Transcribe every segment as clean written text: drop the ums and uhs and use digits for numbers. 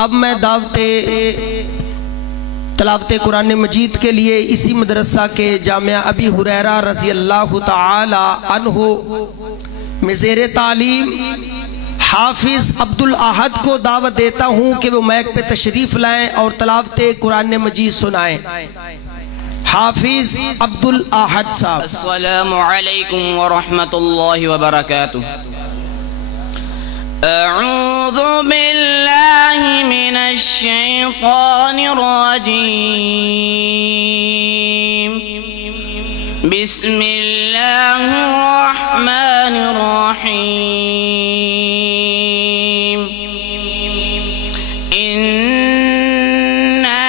अब मैं तलावत कुरान मजीद के लिए इसी मदरसा के जामिया अबी हुरैरा रज़ी अल्लाह ताला अन्हु में ज़ेरे तालीम हाफिज अब्दुल अहद को दावत देता हूँ कि वो मैक पे तशरीफ लाएं और तलावत कुरान मजीद सुनाएं। हाफिज अब्दुल अहद साहब। अस्सलामु अलैकुम व रहमतुल्लाहि व बरकातुहू। अऊज़ु बिल्लाहि मिनश शैतानिर रजीम। बिस्मिल्लाहिर रहमानिर रहीम। इन्ना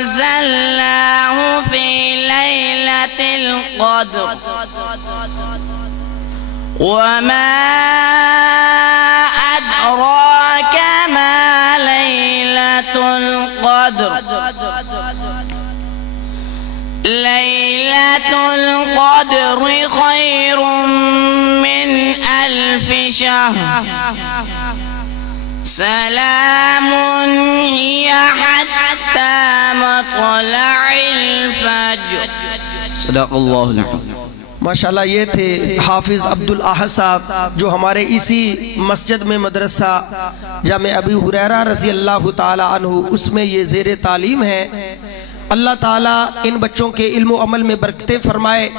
अंज़लनाहु फी लैलतिल क़द्र वमा अदराक मा लैलतुल क़द्र। लैलतुल क़द्र खैरुम मिन अल्फि शहर। सलामुन हिया हत्ता मत्लइल फज्र। सदक़ल्लाहुल अज़ीम। माशाल्लाह, ये थे हाफिज अब्दुल अहद साहब जो हमारे इसी मस्जिद में मदरसा जामिया अबी हुरैरा रज़ी अल्लाह ताला अन्हु उसमें ये ज़ेरे तालीम है। अल्लाह ताला इन बच्चों के इल्म अमल में बरकतें फरमाए।